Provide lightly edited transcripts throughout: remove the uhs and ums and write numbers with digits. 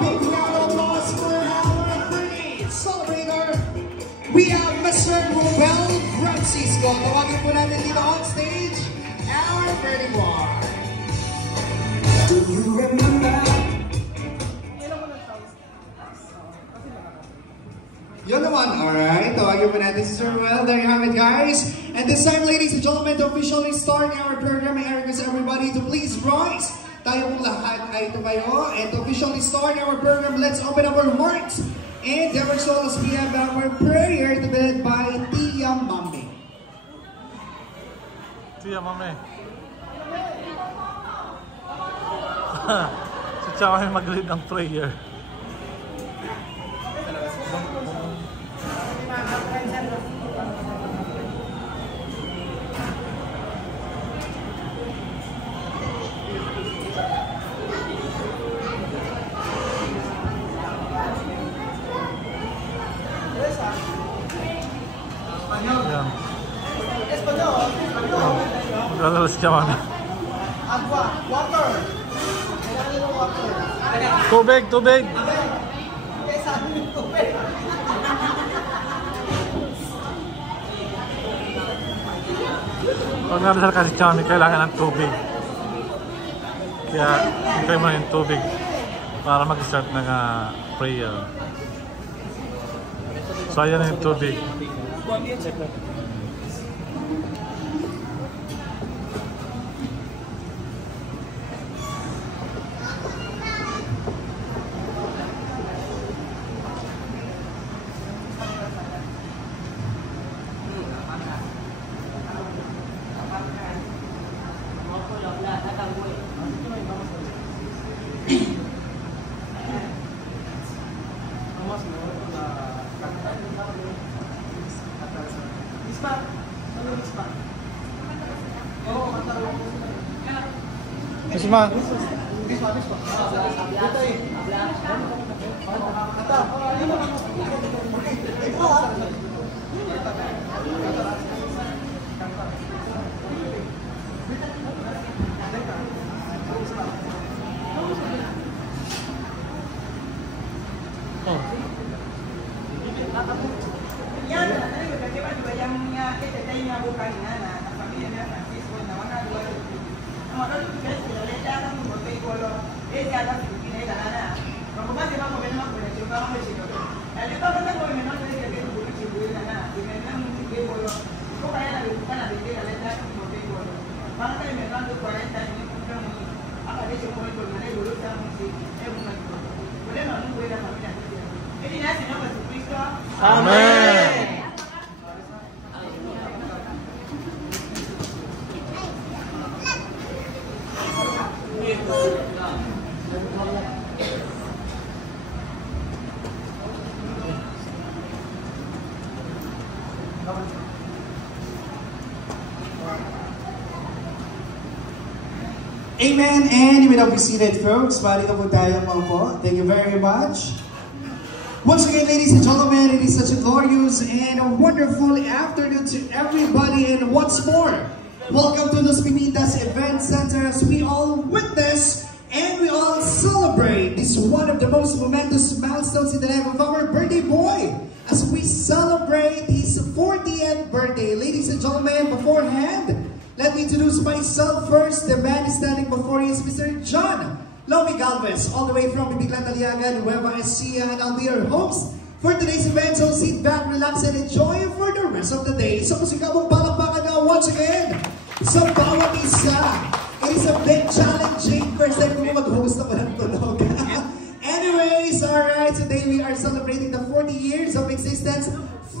big round of applause for our birthday celebrator. We have Mr. Robel Francisco. Tawagin po natin dito on stage, our birthday boy. Do you remember? Yun naman, alright. Tawagin po natin si Sir Robel. There you have it, guys. And this time, ladies and gentlemen, to officially start our program, I request everybody to please rise. Tayo pong lahat ay tumayo. And to officially start our program, let's open up our hearts and our souls. We have our prayer to be led by Tia Mami. Tia Mami. Si Tia Mami mag-lead ng prayer. Maglalala si Tia Mami. Agua, water. Tubig, tubig. Pag nadasal kasi Tia Mami, kailangan ng tubig. Kaya hintay mo na yung tubig para mag-start ng prayer. So ayan na yung tubig. Bisma. Amen. Amen, and you may now be seated, folks. Bali ka po tayo mga po. Thank you very much. Once again, ladies and gentlemen, it is such a glorious and a wonderful afternoon to everybody. And once more, welcome to Los Pinitas Event Center as we all witness and we all celebrate this one of the most momentous milestones in the life of our birthday boy as we celebrate his 40th birthday. Ladies and gentlemen, beforehand, let me introduce myself first. The man is standing before you is Mr. John Lomi Galvez, all the way from Bibiglan, Aliagan, Nueva Ecija, and I'll be your host for today's event. So sit back, relax, and enjoy for the rest of the day. So musika mong palakpakan na once again sa bawat isa. It is a big challenging first time ko mag-host na walang tunog. Anyways, alright, today we are celebrating the 40 years of existence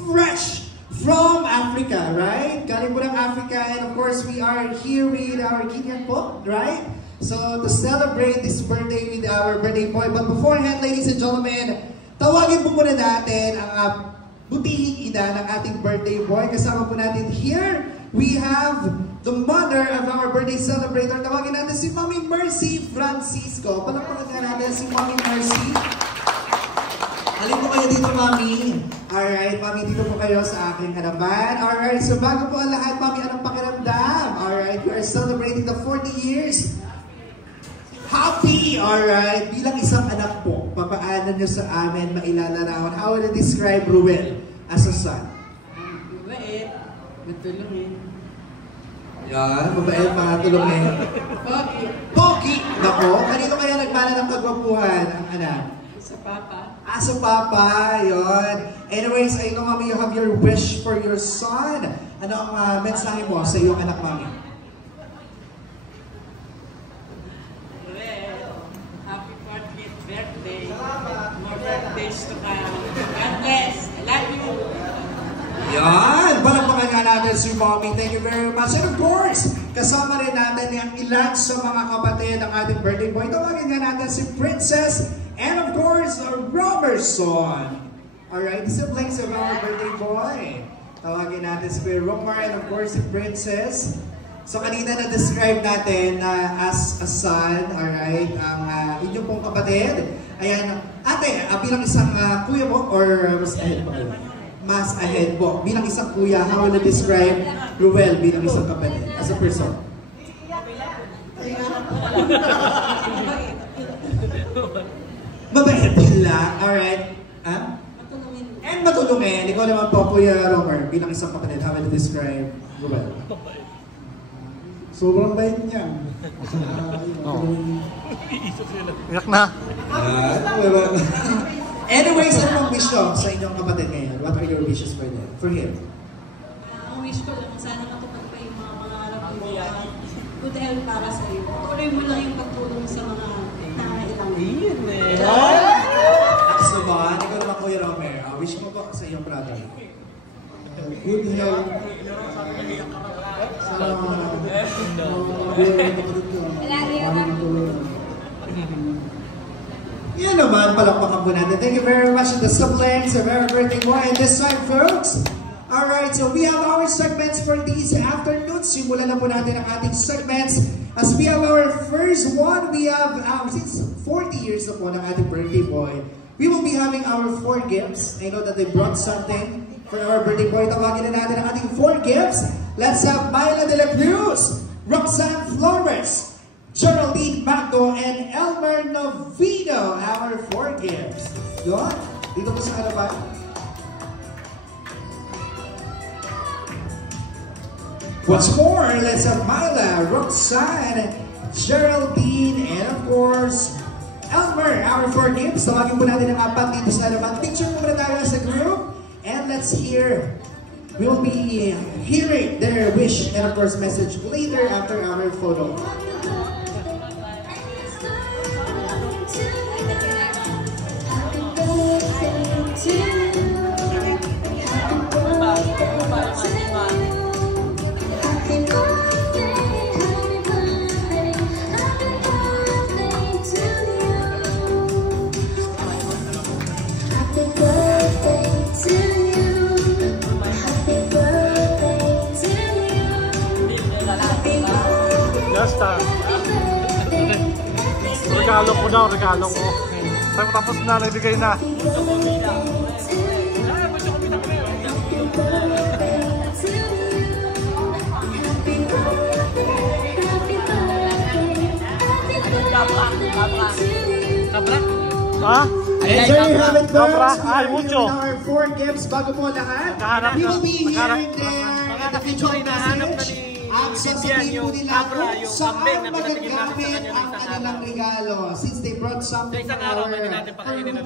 fresh from Africa, right? Galing po ng Africa, and of course we are here with our Kenyan po, right? So to celebrate this birthday with our birthday boy. But beforehand, ladies and gentlemen, tawagin po muna natin ang butihing ina ng ating birthday boy. Kasama po natin here, we have the mother of our birthday celebrator. Tawagin natin si Mami Mercy Francisco. Palakpakan natin si Mami Mercy. Halin po kayo dito, Mami. Alright, Mami, dito po kayo sa aking harapan. Alright, so bago po ang lahat, Mami, anong pakiramdam? Alright, we are celebrating the 40 years. Happy! Alright, bilang isang anak po, pangangalanan nyo sa amin, mailalarawan. How would you describe Ruel as a son? Mabait, matulungin. Yan, mabait, mga tulungin. Pogi. Pogi! Nako, kanino kaya nagmana ng kagwapuhan ang anak? Sa papa. Sa papa, yun. Anyways, I know, Mami, you have your wish for your son. Ano ang mensahe mo sa iyong anak, Mami? Happy 40th birthday. More birthdays to come. God bless. I love you. Yan! Palakpakan nga natin si Mommy. Thank you very much. And of course, kasama rin natin yung ilan sa mga kapatid ng ating birthday boy. Tawagin nga natin si Princess and of course, Robertson. Alright, siblings of our birthday boy. Tawagin natin si Romer and of course si Princess. So kanina na-describe natin as a son, alright, ang inyong pong kapatid. Ayan, ate, bilang isang kuya mo or mas ahead mo kayo? Mas ahead po. Bilang isang kuya, how will you describe Ruel bilang isang kapatid as a person? Mabait lang, alright. Matulungin. And matulungin. Ikaw naman po, Kuya Romer, bilang isang kapatid, how will you describe Ruel? Sobrang bait niya. Iyak na. Anyways, ano ang wish nyo sa inyong kapatid ngayon? What are your wishes for them? For him? Ang wish ko lang, sana matupad pa yung mga pangarap mo. Good health para sa iyo. Tuloy mo lang yung pagtulong sa mga nangailangan. Next naman, ikaw naman Kuya Romer. Wish mo po sa iyong brother. Good health. Sa Yan naman, palakpakan po natin. Thank you very much to the siblings of our birthday boy. And this time, folks, alright, so we have our segments for these afternoons. Simulan na po natin ang ating segments. As we have our first one, we have, since 40 years na po ng ating birthday boy, we will be having our 4 gifts. I know that they brought something for our birthday boy. Tawagin na natin ang ating 4 gifts. Let's have Myla De La Cruz, Roxanne Flores, Geraldine Magdo, and Elmer Novino, our 4 gifts. Yun, dito po sa harapan. What's more, let's have Myla, Roxanne, Geraldine, and of course, Elmer, our 4 gifts. Tawagin po natin ang 4 dito sa harapan. Picture muna tayo as a group, and let's hear. We will be hearing their wish and of course message later after our photo. Regalo ko daw, regalo ko. Tapos na, naibigay na. Ha? And there you have it, girls. Ay, mucho. Our 4 gifts bago po lahat. We will be hearing their individual message. At sasabihin po nila kung saan magagamit ang kanilang regalo. Since they brought something for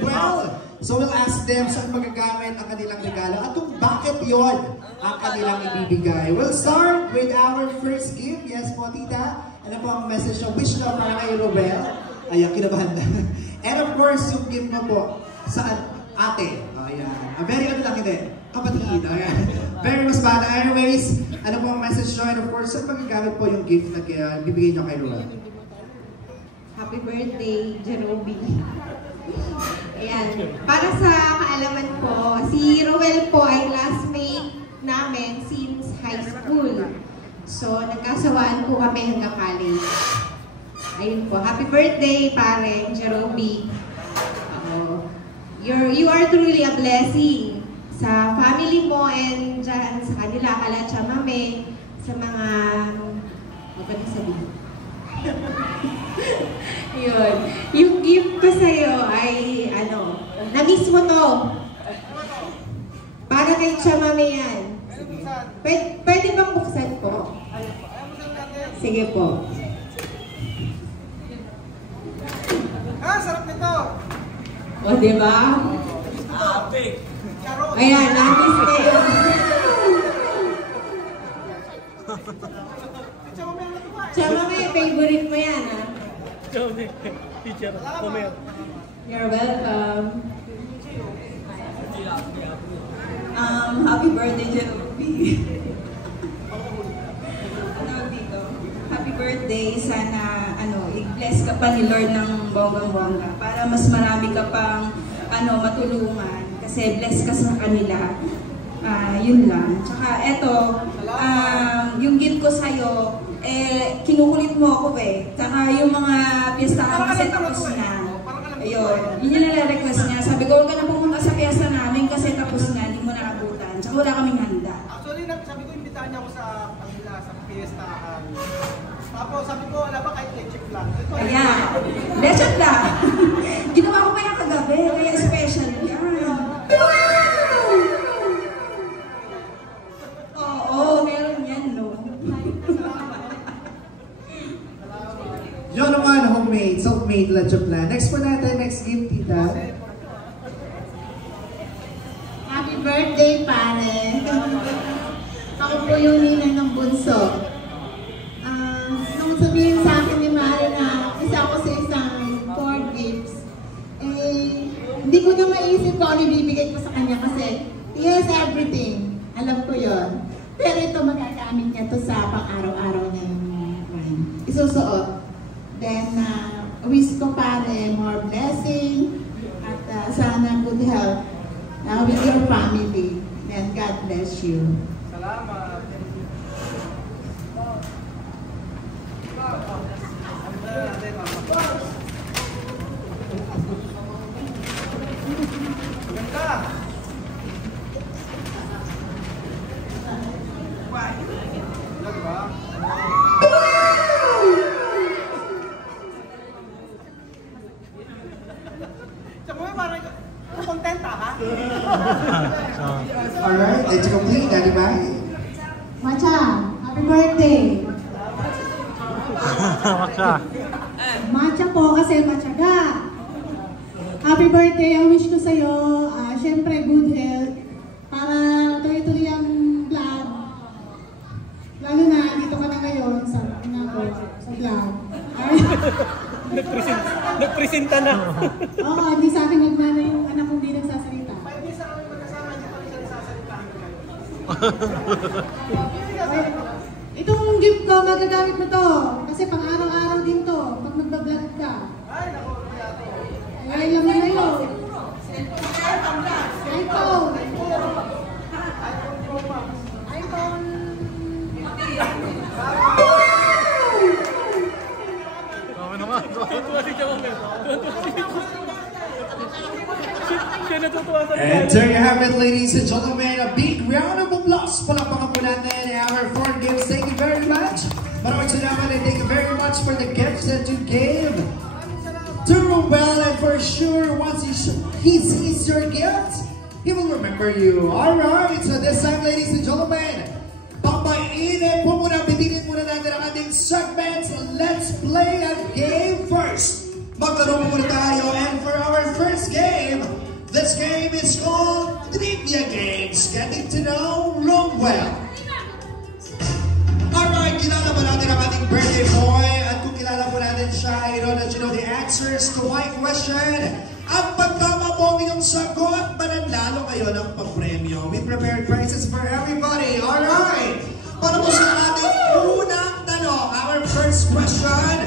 well, so we'll ask them saan magagamit ang kanilang regalo at kung bakit yon ang kanilang ibibigay. We'll start with our first gift. Yes po, tita. Ano po ang message na wish na para kay Robel? Ayan, kinabahan na. And of course, yung gift mo po sa ate. Ayan. Very ano lang hindi. Kapatid. Ayan. Very mas bata. Anyways, ano po ang message nyo? And of course, saan magagamit po yung gift na bibigay nyo kay Robel? Happy birthday, Jerobi. Ayan. Para sa kaalaman po, si Roel po ay classmate namin since high school. So, nagkasawaan po kami hanggang college. Ayun po. Happy birthday, pareng Jerobi. You are truly a blessing sa family mo and dyan sa kanila, Kalacha Mame, sa mga, ano ba na sabihin? Yun. Yung gift ko sa'yo ay, na-miss mo to. Para kay Chamame yan. Pwede bang buksan po? Sige po. Sarap nito! O, diba? Ayan, na-miss kayo. Chamame, favorite mo yan, ha? Teacher, comment. You're welcome. Happy birthday, Jerobi. Happy birthday. Sana, i-bless ka pa ni Lord ng bonggang-bongga para mas marami ka pang, matulungan. Kasi bless ka sa kanila. Yun lang. Tsaka, eto, yung gift ko sa'yo, kinukulit mo ako Tsaka yung mga piyestahan kasi tapos na. Ayun, yun yung nare-request niya. Sabi ko, huwag ka na pumunta sa piyesta namin kasi tapos na, hindi mo naabutan. Tsaka wala kaming handa. Actually, sabi ko, imbitahan niya ako sa kanila, sa piyestahan. Tapos sabi ko, wala ba kahit leche flan? Ayan, leche flan. Ginawa ko pa yan kagabi, kaya special yan. Oo, meron yan, no? Yun naman, homemade, self-made leche flan. Next po natin, next gift, tita. Happy birthday, pare! Ako po yung ninang ng bunso. Nung sabihin sa akin ni Mari na isa ako sa isang 4 gifts, hindi ko na maisip ko ano ibibigay ko sa kanya kasi he has everything. Alam ko yon. Pero ito magagamit niya to sa pang-araw-araw niya isusuot. Then, wish ko pare more blessing at sana good health with your family. And God bless you. Salamat. Ganda. Alright, it's complete, Daddy Mai. Macha, happy birthday! Matcha. Matcha po kasi matyaga. Happy birthday! Ang wish ko sa'yo, syempre good health. Para tuloy-tuloy ang vlog. Lalo na, dito ka na ngayon sa vlog. Nagpresenta na. Oo, hindi sa akin nagmana yung anak kong di nagsasalita. Itong gift ko, magagamit mo to. Kasi pang araw-araw din to. Pag magbablog ka. Ay, lang na yun. iPhone. iPhone. Tuwa si Chamame. Siya natutuwa sa And there you have it, ladies and gentlemen. A big round of applause. Palakpakan po natin our 4 gifts. Thank you very much. Maraming salamat and thank you very much for the gifts that you gave to Ruel. And for sure, once he sees your gift, he will remember you. Alright, so this time, ladies and gentlemen, papainin po muna, bitigin muna natin ang ating segments. Let's play a game first. Maglaro muna tayo. And for our first game, this game is called Trivia Games, Getting to Know Ruel. Alright, kilala ba natin ang ating birthday boy? At kung kilala po natin siya, I know that you know the answers to my question. Ang pagkama mo ang inyong sagot, mananalo kayo ng papremyo. We prepared prizes for everybody. Alright, para po sa ating unang tanong, our first question.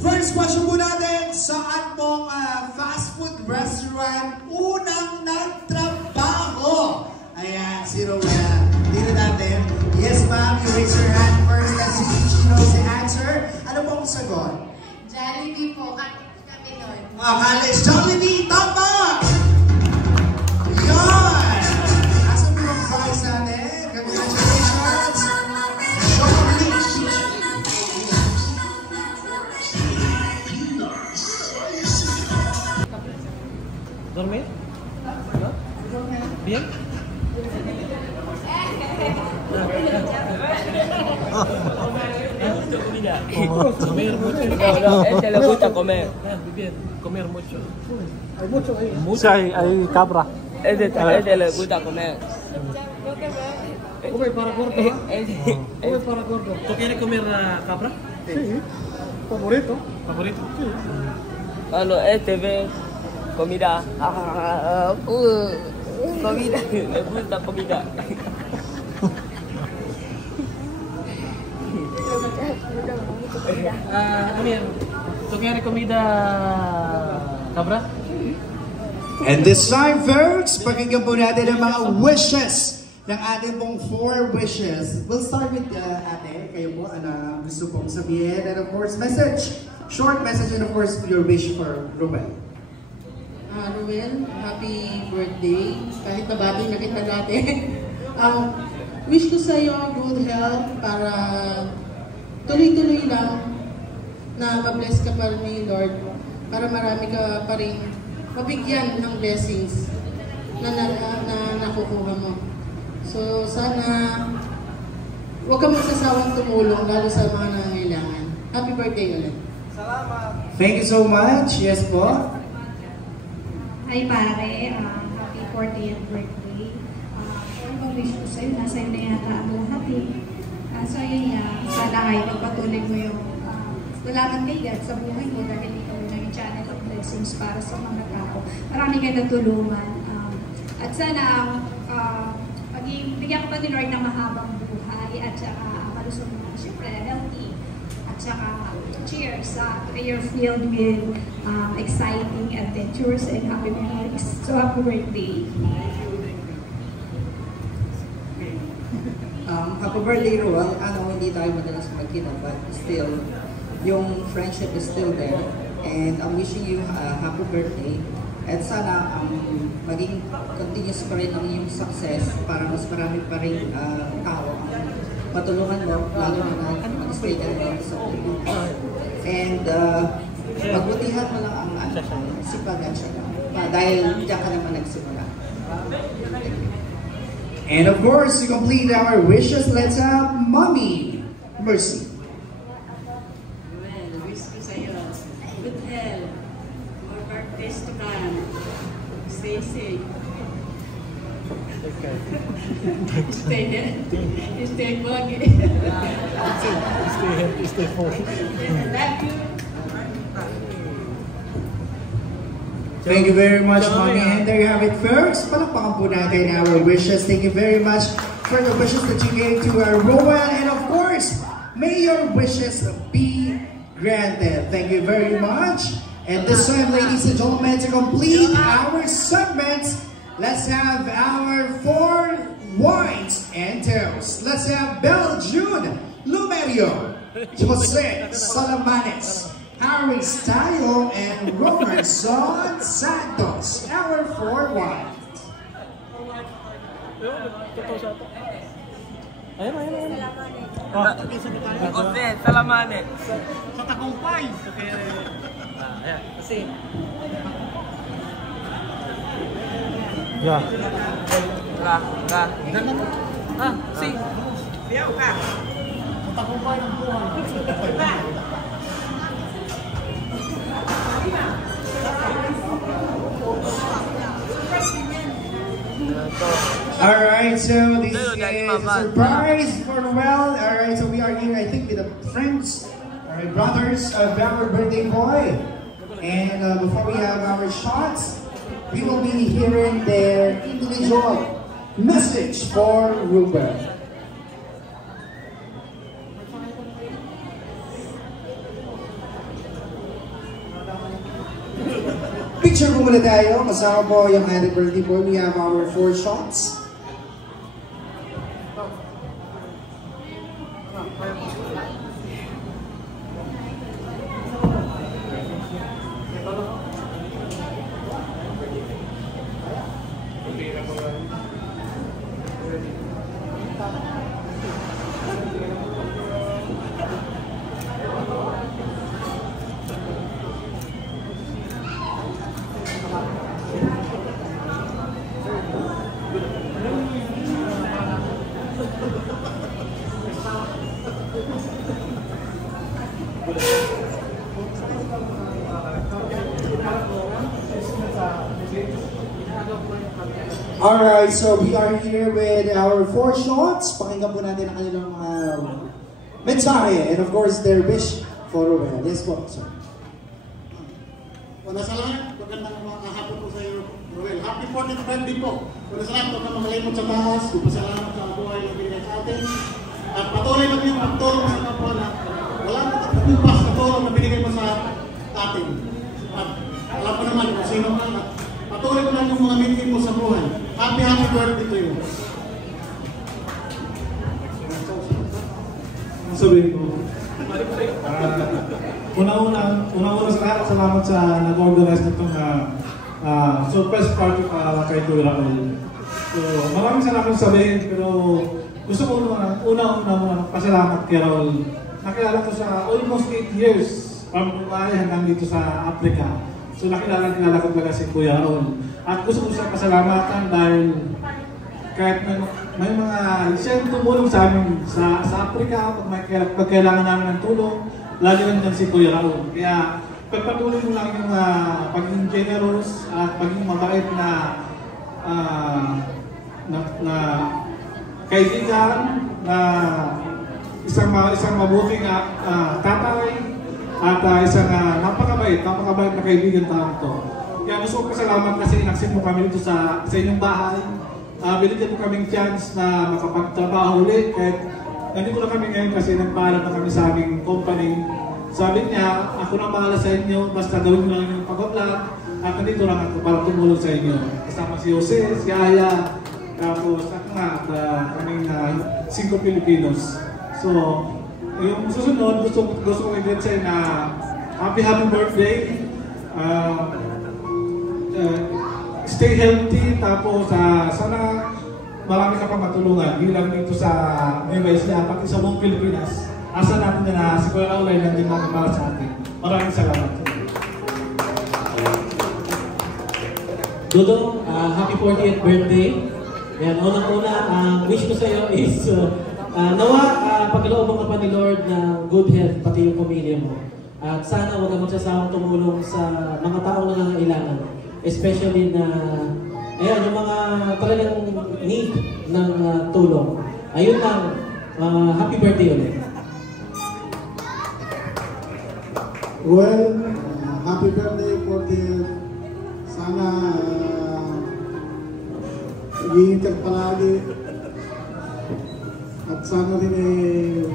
First question po natin, saan mong fast food restaurant unang nagtrabaho? Ayan, si Ruel. Dito natin. Yes, ma'am, you raise your hand first. Let's see if she knows the answer. Ano pong sagot? Jollibee po, kami nun. College Jollibee, tama! Yan! Asan po ang prize natin? Congratulations! Jollibee! Dormir? Bien? Comer mucho. No, este le gusta comer. Bien, comer mucho. Siya ay cabra. Este le gusta comer. Come para gordo, ¿ah? Come para gordo. ¿Tú quieres comer cabra? Sí. Favorito. ¿Favorito? Sí. Cuando este ve comida, comida, le gusta comida. Amir, ¿tú quieres comida cabra? And this time, folks, pakinggan po natin ang mga wishes ng ating pong 4 wishes. We'll start with ate. Kayo po, ano gusto pong sabihin. And of course, message. Short message and of course, your wish for Ruel. Ruel, happy birthday. Kahit nabati na kita dati. Wish ko sa iyo good health para tuloy-tuloy lang na ma-bless ka pa rin ni Lord. Para marami ka pa rin mabigyan ng blessings na nakukuha mo. So sana huwag ka magsasawang tumulong lalo sa mga nangangailangan. Happy birthday ulit. Salamat. Thank you so much. Yes po. Hi pare, happy 40th birthday. Ano wish ko sa'yo? Nasa iyo na yata ang lahat eh. So yun nga, sana ay magpatuloy mo yung salamat kay God sa buhay mo dahil ikaw na yung channel of blessings para sa mga tao. Marami ka natulungan. At sana bigyan ka pa ni Lord ng mahabang buhay at saka malusog mo, syempre, healthy. At saka cheers to a year filled with exciting adventures and happy memories. So happy birthday. Happy birthday, Ruel. Hindi tayo madalas magkita, but still, yung friendship is still there. And I'm wishing you a happy birthday. At sana maging continuous pa rin ang iyong success para mas marami pa rin tao ang matulungan mo, lalo na mag-stay ka rin sa Pilipinas. And magbutihan mo lang ang sipagan siya dahil diyan ka naman nagsimula. And of course, to complete our wishes, let's have Mommy Mercy. Well, wish ko sa'yo good health, more birthdays to come, stay safe. Stay healthy, stay foggy. Stay healthy, stay full. Love you. Thank you very much, Mommy. And there you have it, folks. Palakpakan po natin our wishes. Thank you very much for the wishes that you gave to Rowan. And of course, may your wishes be granted. Thank you very much. And this time, ladies and gentlemen, to complete our segments, let's have our 4 wines and toasts. Let's have Belle June Lumerio, Jose Salamanes, Harry Style, and Romerson Santos, our 4 wines. Jose Salamanes. Sa tagumpay. Ayan, kasi Yeah. Si. Siyaw ka. Sa tagumpay ng buhay. Alright, so this is a surprise for Noel. Alright, so we are here, I think, with the friends, alright, brothers of our birthday boy. And before we have our shots, we will be hearing their individual message for Ruben. Picture po muna tayo. Kasama po yung ating birthday boy. We have our 4 shots. Alright, so we are here with our 4 shots. Pakinggan po natin ang kanilang mensahe and of course their wish for Roel. Yes po, sir. Una sa lahat, magandang hapon po sa iyo, Roel. Happy 40th birthday po. Una sa lahat, huwag na mamalimot sa taas. Pasalamat sa buhay na binigay sa atin. At patuloy na yung pagtulong sa kapwa na wala na pagkupas na tulong na binigay mo sa atin. At alam ko naman kung sino ka. Patuloy ko lang yung mga meeting mo sa buhay. Happy birthday to you. Ang sabihin ko, una-una sa lahat, salamat sa nag-organize nitong surprise party para kay Kuya Raul. So, maraming salamat sabihin, pero gusto ko una pasalamat kay Raul. Nakilala ko siya almost 8 years from Dubai hanggang dito sa Africa. So nakilala ko talaga si Kuya Raul. At gusto ko siya pasalamatan dahil kahit may mga siyang tumulong sa amin sa Africa, pag kailangan namin ng tulong, lagi lang si Kuya Raul. Kaya pagpatuloy mo lang yung pagiging generous at pagiging mabait na kaibigan, na isang mabuting tatay, at isang napakabait na kaibigan tayo to. Kaya gusto ko pasalamat kasi inaksit mo kami dito sa inyong bahay. Binigyan mo kaming chance na makapagtrabaho ulit. Kahit nandito na kami ngayon kasi nagpaalam na kami sa aming company. Sabi niya, ako na bahala sa inyo, basta gawin mo lang yung pag-vlog. At nandito lang ako para tumulong sa inyo. Kasama si Jose, si Aya, tapos ako nga, kaming 5 Filipinos. So, yung susunod, gusto ko i-get sa'yo na happy birthday. Stay healthy, tapos sana marami ka pa matulungan. Bilang dito sa Nueva Ecija, pati sa buong Pilipinas. Asa natin na si Kuya Raul ay nandiyan natin para sa atin. Maraming salamat. Dodong, happy 40th birthday. Yan, unang-una, wish ko sa iyo is nawa pagkalooban ka pa ni Lord ng good health, pati yung pamilya mo. At sana huwag ka magsasawang tumulong sa mga taong nangangailangan. Especially na, ayan, yung mga talagang need ng tulong. Ayun lang, happy birthday ulit. Well, happy birthday 40th. Sana mag-iingat palagi. At sana rin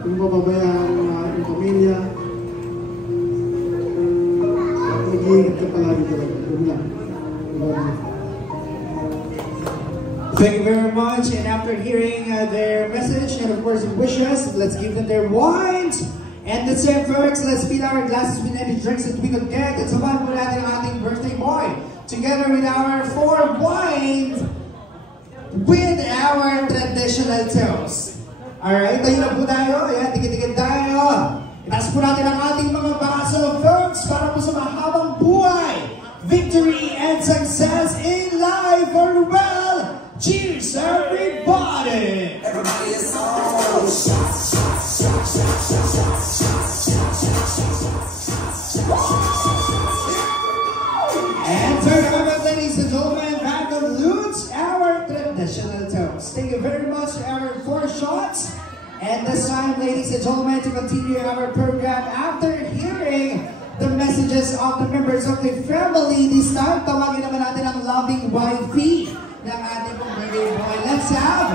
kung mababayaan ang ating pamilya, mag-iingat ka palagi talaga. Thank you very much. And after hearing their message and of course wishes, let's give them their wines. And the same folks, let's fill our glasses with any drinks that we could get. At sabahan po natin ang ating birthday boy. Together with our 4 wines with our traditional toast. Alright, tayo na po tayo. Ayan, tikit-tikit tayo. Itaas po natin ang ating mga baso, folks, para po sa mahabang buhay, victory and success in life for well. Cheers, everybody! Everybody is on. Shots, shots, shots, shots, shots, shots, shots, shots, shots, shots. And turn over, ladies and gentlemen, back of Lutz, our traditional toast. Thank you very much to our 4 shots. And this time, ladies and gentlemen, to continue our program after hearing the messages of the members of the family, this time, tawagin naman natin ang loving wifey ng ating birthday boy. Let's have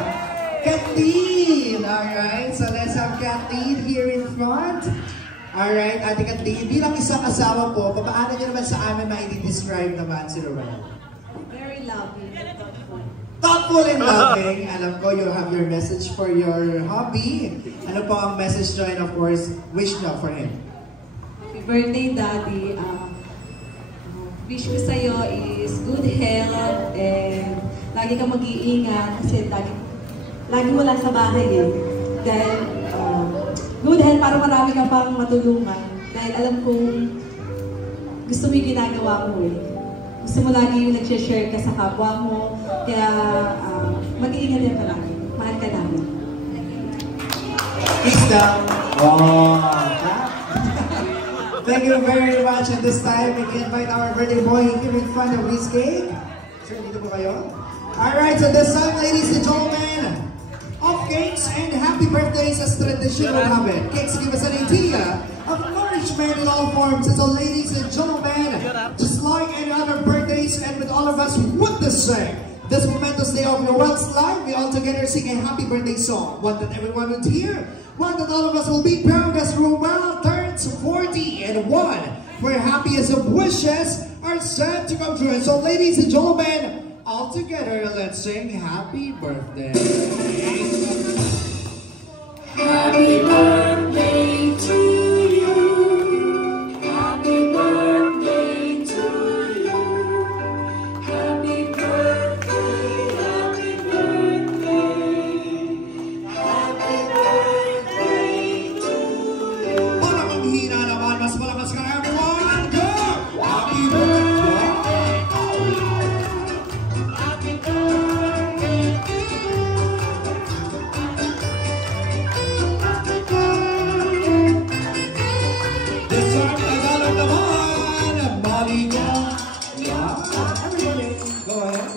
Kathleen! Alright, so let's have Kathleen here in front. Alright, ating Kathleen, bilang isang asawa po, paano nyo naman sa amin ma-describe naman si Roel? Very loving. Thoughtful and loving. Alam ko, you have your message for your hubby. Ano po ang message nyo and of course, wish nyo for him? Happy birthday, Daddy. Wish ko sa'yo is good health and lagi kang mag-iingat kasi lagi mo lang sa bahay eh. Dahil good health para marami ka pang matulungan. Dahil alam kong gusto mo yung ginagawa mo eh. Gusto mo lagi yung nag-share ka sa kapwa mo. Kaya mag-iingat yan palagi. Mahal ka namin. Peace down. Oh. Thank you very much. And this time, we can invite our birthday boy here in front of his cake. Sir, dito po kayo. Alright, so this time, ladies and gentlemen, of cakes and happy birthdays as traditional habit. Cakes give us an idea of nourishment in all forms. And so, ladies and gentlemen, just like any other birthdays, and with all of us with the same, this momentous day of your Wells life, we all together sing a happy birthday song. One that everyone would hear, one that all of us will be proud as Romel turns 40, and one where happiest of wishes are set to come true. And so, ladies and gentlemen, all together, let's sing happy birthday. Happy birthday to you. Happy birthday to you. Happy birthday, happy birthday. Happy birthday to you. Para maghina naman, mas malakas ka everyone. Go! Happy birthday. Happy birthday. This time, Tagalog naman. Maligo. Yeah. Everybody, go ahead.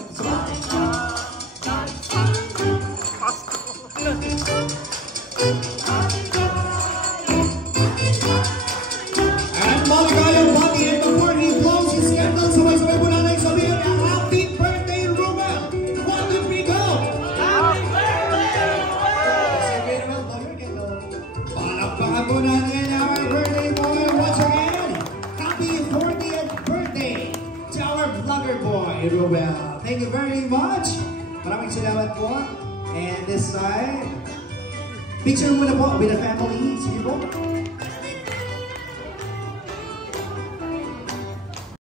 And maligayang bati, and before he blows his candle, sabay-sabay po natin sabihin, happy birthday, Romel! 1, 2, 3, go! Happy birthday, Romel! Palakpakan po natin our birthday boy once again. Happy 40th birthday to our vlogger boy, Romel. Thank you very much. Maraming salamat po. And this time, picture muna po with the family. Sige po.